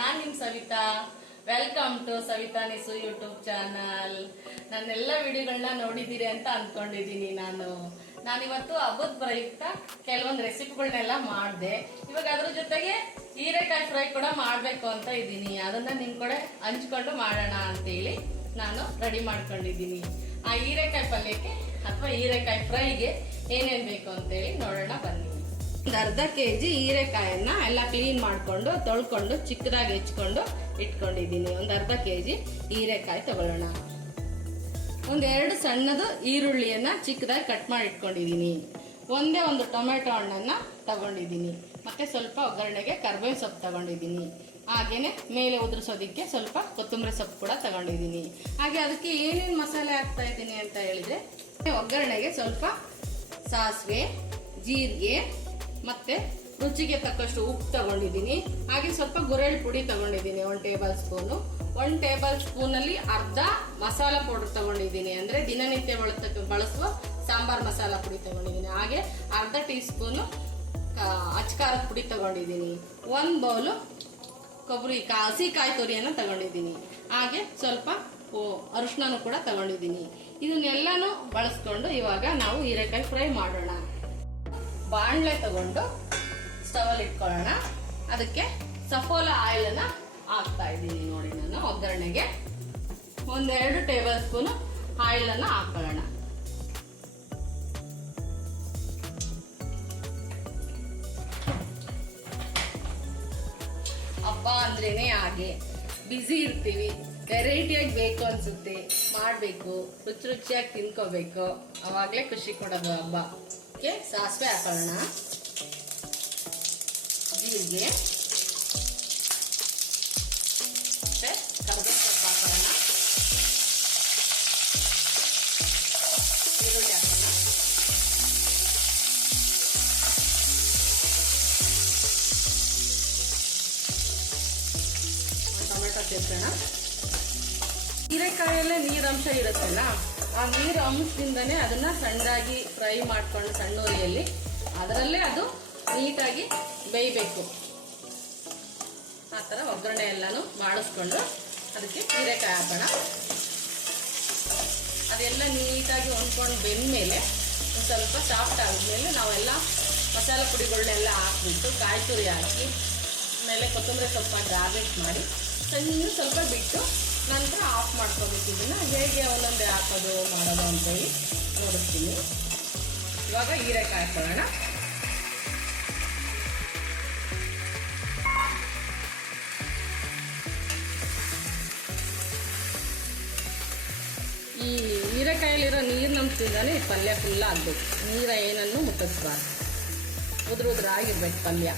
ನಾನ್ ನಿಮ್ Savita. Welcome to Savita ನಿಸು YouTube channel. ನನ್ನೆಲ್ಲ ವಿಡಿಯೋಗಳನ್ನ ನೋಡಿದ್ದೀರಿ ಅಂತ ಅನ್ಕೊಂಡಿದ್ದೀನಿ. ನಾನಿವತ್ತು ಹಬ್ಬದ ಪ್ರಯುಕ್ತ ಕೆಲವೊಂದು ರೆಸಿಪಿಗಳನ್ನೆಲ್ಲ ಮಾಡಿದೆ. ಇವಾಗ ಅದ್ರ ಜೊತೆಗೆ ಹೀರೆಕಾಯಿ ಫ್ರೈ ಕೂಡ ಮಾಡ್ಬೇಕು ಅಂತ ಇದ್ದೀನಿ. ಅದನ್ನ ನಿಮ್ ಕಡೆ ಹಂಚ್ಕೊಂಡು ಮಾಡೋಣ ಅಂತೇಳಿ ನಾನು ರೆಡಿ ಮಾಡ್ಕೊಂಡಿದ್ದೀನಿ. ಆ ಹೀರೆಕಾಯಿ ಪಲ್ಯಕ್ಕೆ ಅಥವಾ ಹೀರೆಕಾಯಿ ಫ್ರೈಗೆ ಏನೇನ್ ಬೇಕು ಅಂತೇಳಿ ನೋಡೋಣ ಬನ್ನಿ. ಒಂದು ಅರ್ಧ ಕೆಜಿ ಹೀರೆಕಾಯನ್ನ ಎಲ್ಲ ಕ್ಲೀನ್ ಮಾಡ್ಕೊಂಡು ತೊಳ್ಕೊಂಡು ಚಿಕ್ಕದಾಗಿ ಹೆಚ್ಕೊಂಡು ಇಟ್ಕೊಂಡಿದ್ದೀನಿ. ಒಂದು ಅರ್ಧ ಕೆಜಿ ಹೀರೆಕಾಯಿ ತಗೊಳ್ಳೋಣ. ಒಂದೆರಡು ಸಣ್ಣದು ಈರುಳ್ಳಿಯನ್ನ ಚಿಕ್ಕದಾಗಿ ಕಟ್ ಮಾಡಿ ಇಟ್ಕೊಂಡಿದ್ದೀನಿ. ಒಂದೇ ಒಂದು ಟೊಮೆಟೊ ಹಣ್ಣನ್ನ ತಗೊಂಡಿದ್ದೀನಿ. ಮತ್ತೆ ಸ್ವಲ್ಪ ಒಗ್ಗರಣೆಗೆ ಕರ್ಬೇವಿನ ಸೊಪ್ಪು ತಗೊಂಡಿದ್ದೀನಿ. ಹಾಗೇನೆ ಮೇಲೆ ಉದುರಿಸೋದಿಕ್ಕೆ ಸ್ವಲ್ಪ ಕೊತ್ತಂಬರಿ ಸೊಪ್ಪು ಕೂಡ ತಗೊಂಡಿದ್ದೀನಿ. ಹಾಗೆ ಅದಕ್ಕೆ ಏನೇನು ಮಸಾಲೆ ಹಾಕ್ತಾ ಇದ್ದೀನಿ ಅಂತ ಹೇಳಿದ್ರೆ, ಒಗ್ಗರಣೆಗೆ ಸ್ವಲ್ಪ ಸಾಸಿವೆ, ಜೀರಿಗೆ, ಮತ್ತೆ ರುಚಿಗೆ ತಕ್ಕಷ್ಟು ಉಪ್ಪು ತಗೊಂಡಿದ್ದೀನಿ. ಹಾಗೆ ಸ್ವಲ್ಪ ಗುರೆಳ್ ಪುಡಿ ತಗೊಂಡಿದ್ದೀನಿ 1 ಟೇಬಲ್ ಸ್ಪೂನು. 1 ಟೇಬಲ್ ಸ್ಪೂನ್ ಅಲ್ಲಿ ಅರ್ಧ ಮಸಾಲಾ ಪೌಡರ್ ತಗೊಂಡಿದ್ದೀನಿ. ಅಂದ್ರೆ ದಿನನಿತ್ಯ ಬಳಸುವ ಸಾಂಬಾರ್ ಮಸಾಲಾ ಪುಡಿ ತಗೊಂಡಿದ್ದೀನಿ. ಹಾಗೆ ಅರ್ಧ ಟೀ ಸ್ಪೂನು ಅಚ್ಕಾರದ ಪುಡಿ ತಗೊಂಡಿದ್ದೀನಿ. 1 ಬೌಲು ಹಸಿ ಕಾಯಿ ತುರಿಯನ್ನ ತಗೊಂಡಿದ್ದೀನಿ. ಹಾಗೆ ಸ್ವಲ್ಪ ಅರಿಶಿನ ಕೂಡ ತಗೊಂಡಿದ್ದೀನಿ. ಇದನ್ನೆಲ್ಲಾನು ಬಳಸ್ಕೊಂಡು ಇವಾಗ ನಾವು ಹೀರೆಕಾಯಿ ಫ್ರೈ ಮಾಡೋಣ. ಬಾಣಲೆ ತಗೊಂಡು ಸ್ಟವ್ ಅಲ್ಲಿ ಇಟ್ಕೊಳ್ಳೋಣ. ಅದಕ್ಕೆ ಸಫೋಲಾ ಆಯಿಲ್ ಅನ್ನ ಹಾಕ್ತಾ ಇದ್ದೀನಿ. ನೋಡಿ, ನಾನು ಒಗ್ಗರಣೆಗೆ 1-2 ಟೇಬಲ್ ಸ್ಪೂನ್ ಆಯಿಲ್ ಅನ್ನ ಹಾಕೊಳ್ಳೋಣ. ಹಬ್ಬ ಅಂದ್ರೇನೆ ಹಾಗೆ ಬಿಸಿ ಇರ್ತೀವಿ, ವೆರೈಟಿಯಾಗಿ ಬೇಕು ಅನ್ಸುತ್ತೆ, ಮಾಡ್ಬೇಕು, ರುಚಿ ರುಚಿಯಾಗಿ ತಿನ್ಕೋಬೇಕು, ಅವಾಗ್ಲೇ ಖುಷಿ ಕೊಡೋದು ಹಬ್ಬ. ಸಾಸಿವೆ ಹಾಕೋಣ, ಜೀರಿಗೆ, ಮತ್ತೆ ಕರ್ಬೇವಿನ ಸೊಪ್ಪು ಹಾಕೋಣ, ಈರುಳ್ಳಿ ಹಾಕೋಣ, ಟೊಮೆಟೊ ಸೇರ್ಸೋಣ. ಹೀರೆಕಾಯಲ್ಲೇ ನೀರಂಶ ಇರುತ್ತಲ್ಲ, ಆ ನೀರು ಅಂಶದಿಂದನೇ ಅದನ್ನ ಸಣ್ಣದಾಗಿ ಫ್ರೈ ಮಾಡ್ಕೊಂಡು ಸಣ್ಣ ಉರಿಯಲ್ಲಿ ಅದರಲ್ಲೇ ಅದು ನೀಟಾಗಿ ಬೇಯಬೇಕು. ಆ ಥರ ಒಗ್ಗರಣೆ ಎಲ್ಲಾನು ಮಾಡಿಸ್ಕೊಂಡು ಅದಕ್ಕೆ ಹೀರೆಕಾಯಿ ಹಾಕೋಣ. ಅದೆಲ್ಲ ನೀಟಾಗಿ ಹೊಂದ್ಕೊಂಡು ಬೆಂದ್ಮೇಲೆ ಒಂದು ಸ್ವಲ್ಪ ಸಾಫ್ಟ್ ಆದ್ಮೇಲೆ ನಾವೆಲ್ಲ ಮಸಾಲೆ ಪುಡಿಗಳನ್ನೆಲ್ಲ ಹಾಕ್ಬಿಟ್ಟು ಕಾಯಿ ತುರಿ ಹಾಕಿ ಆಮೇಲೆ ಕೊತ್ತಂಬರಿ ಸೊಪ್ಪು ಗಾರ್ಲಿಕ್ ಮಾಡಿ ಸ್ವಲ್ಪ ಬಿಟ್ಟು ನಂತರ ಆಫ್ ಮಾಡ್ಕೋಬೇಕು. ಇದನ್ನ ಹೇಗೆ ಒಂದೊಂದೇ ಹಾಕೋದು ಮಾಡೋದು ಅಂತೇಳಿ ನೋಡಿಸ್ತೀನಿ. ಇವಾಗ ಹೀರೆಕಾಯಿ ಹಾಕೊಳ್ಳೋಣ. ಈ ಹೀರೆಕಾಯಲ್ಲಿರೋ ನೀರಿನಂಶದಿಂದಾನೆ ಈ ಪಲ್ಯ ಫುಲ್ ಆಗ್ಬೇಕು. ನೀರ ಏನನ್ನು ಮುಟ್ಟಿಸ್ಬಾರ್ದು, ಉದುರಾಗಿರ್ಬೇಕು ಪಲ್ಯ.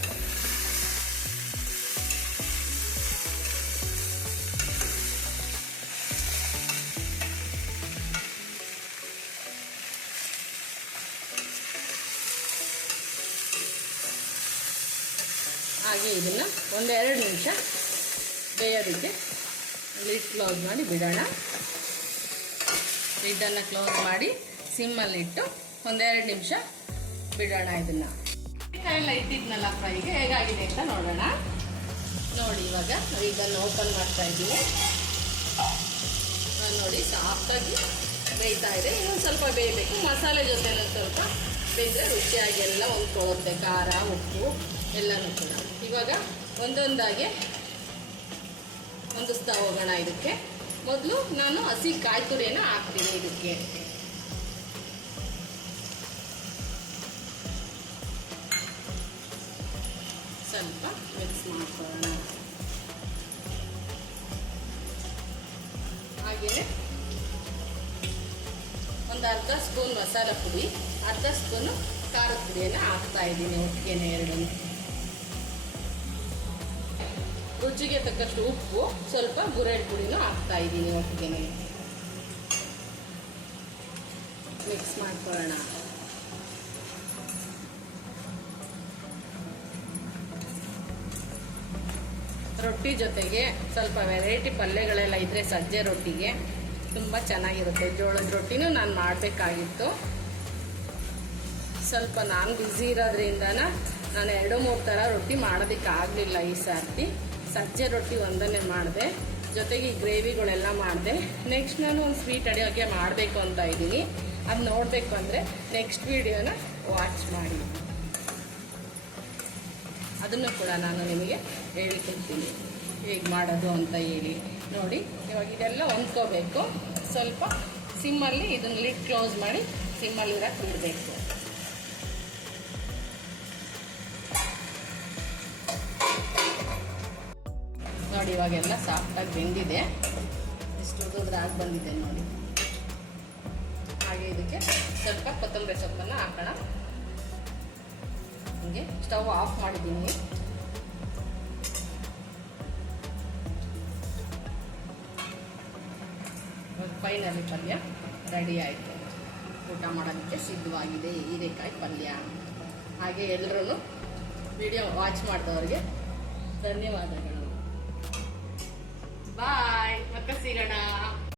ಹಾಗೆ ಇದನ್ನ 1-2 ನಿಮಿಷ ಬೇಯೋದಕ್ಕೆ ಲಿಡ್ ಕ್ಲೋಸ್ ಮಾಡಿ ಬಿಡೋಣ. ಲಿಡ್ಡನ್ನು ಕ್ಲೋಸ್ ಮಾಡಿ ಸಿಮ್ಮಲ್ಲಿಟ್ಟು 1-2 ನಿಮಿಷ ಬಿಡೋಣ. ಇದನ್ನ ಎಲ್ಲ ಇಟ್ಟಿದ್ನಲ್ಲ ಫ್ರೈಗೆ ಹೇಗಾಗಿದೆ ಅಂತ ನೋಡೋಣ. ನೋಡಿ, ಇವಾಗ ಇದನ್ನು ಓಪನ್ ಮಾಡ್ತಾ ಇದ್ದೀನಿ. ನೋಡಿ, ಸಾಫ್ಟಾಗಿ ಬೇಯ್ತಾ ಇದೆ. ಇನ್ನೊಂದು ಸ್ವಲ್ಪ ಬೇಯಬೇಕು. ಮಸಾಲೆ ಜೊತೆ ಸ್ವಲ್ಪ ಬೇಯಿದ್ರೆ ರುಚಿಯಾಗಿ ಎಲ್ಲ ಹೊಂದ್ಕೊಳ್ಳುತ್ತೆ. ಖಾರ, ಉಪ್ಪು ಎಲ್ಲನೂ ಕೂಡ. ಇವಾಗ ಒಂದೊಂದಾಗೆ ಹೊಂದಿಸ್ತಾ ಹೋಗೋಣ. ಇದಕ್ಕೆ ಮೊದಲು ನಾನು ಹಸಿ ಕಾಯಿ ತುರಿಯನ್ನು ಹಾಕ್ತೀನಿ. ಇದಕ್ಕೆ ಸ್ವಲ್ಪ ಮಿಕ್ಸ್ ಮಾಡ್ಕೊಳ್ಳೋಣ. ಹಾಗೆಯೇ ಒಂದು ಅರ್ಧ ಸ್ಪೂನ್ ಮಸಾಲ ಪುಡಿ, ಅರ್ಧ ಸ್ಪೂನ್ ಖಾರದ ಪುಡಿಯನ್ನು ಹಾಕ್ತಾ ಇದ್ದೀನಿ. ಒಟ್ಟಿಗೆನೆ 2. ರುಚಿಗೆ ತಕ್ಕಷ್ಟು ಉಪ್ಪು, ಸ್ವಲ್ಪ ಗುರೆಳ್ ಪುಡಿನೂ ಹಾಕ್ತಾ ಇದ್ದೀನಿ. ಒಟ್ಟಿಗೆನೆ ಮಿಕ್ಸ್ ಮಾಡ್ಕೊಳ್ಳೋಣ. ರೊಟ್ಟಿ ಜೊತೆಗೆ ಸ್ವಲ್ಪ ವೆರೈಟಿ ಪಲ್ಯಗಳೆಲ್ಲ ಇದ್ರೆ ಸಜ್ಜೆ ರೊಟ್ಟಿಗೆ ತುಂಬ ಚೆನ್ನಾಗಿರುತ್ತೆ. ಜೋಳದ ರೊಟ್ಟಿನೂ ನಾನು ಮಾಡಬೇಕಾಗಿತ್ತು. ಸ್ವಲ್ಪ ನಾನು ಬ್ಯುಸಿ ಇರೋದ್ರಿಂದ ನಾನು 2-3 ಥರ ರೊಟ್ಟಿ ಮಾಡೋದಕ್ಕೆ ಆಗಲಿಲ್ಲ ಈ ಸರ್ತಿ. ಸಜ್ಜೆ ರೊಟ್ಟಿ ಒಂದನ್ನೇ ಮಾಡಿದೆ, ಜೊತೆಗೆ ಈ ಗ್ರೇವಿಗಳೆಲ್ಲ ಮಾಡಿದೆ. ನೆಕ್ಸ್ಟ್ ನಾನು ಒಂದು ಸ್ವೀಟ್ ಅಡುಗೆ ಮಾಡಬೇಕು ಅಂತ ಇದ್ದೀನಿ. ಅದು ನೋಡಬೇಕು ಅಂದರೆ ನೆಕ್ಸ್ಟ್ ವಿಡಿಯೋನ ವಾಚ್ ಮಾಡಿ, ಅದನ್ನು ಕೂಡ ನಾನು ನಿಮಗೆ ಹೇಳಿಕೊಡ್ತೀನಿ ಹೇಗೆ ಮಾಡೋದು ಅಂತ ಹೇಳಿ. ನೋಡಿ, ಇವಾಗ ಇದೆಲ್ಲ ಹೊಂದ್ಕೋಬೇಕು. ಸ್ವಲ್ಪ ಸಿಮ್ಮಲ್ಲಿ ಇದನ್ನು ಲಿಡ್ ಕ್ಲೋಸ್ ಮಾಡಿ ಸಿಮ್ಮಲ್ಲಿ ಇರಕ್ಕೆ ಬಿಡಬೇಕು. ನೋಡಿ, ಇವಾಗೆಲ್ಲ ಸಾಫ್ಟಾಗಿ ಬೆಂದಿದೆ. ಇಷ್ಟು ಉದುರಾಗಿ ಬಂದಿದೆ ನೋಡಿ. ಹಾಗೆ ಇದಕ್ಕೆ ಸ್ವಲ್ಪ ಕೊತ್ತಂಬರಿ ಸೊಪ್ಪನ್ನು ಹಾಕೋಣ. ಹೀಗೆ ಸ್ಟವ್ ಆಫ್ ಮಾಡಿದ್ದೀನಿ. ಫೈನಲಿ ಪಲ್ಯ ರೆಡಿ ಆಯಿತು. ಊಟ ಮಾಡೋದಕ್ಕೆ ಸಿದ್ಧವಾಗಿದೆ ಹೀರೆಕಾಯಿ ಪಲ್ಯ. ಹಾಗೆ ಎಲ್ಲರೂ ವಿಡಿಯೋ ವಾಚ್ ಮಾಡಿದವ್ರಿಗೆ ಧನ್ಯವಾದಗಳು. ಬಾಯ್, ಮತ್ತೆ ಸಿಗೋಣ.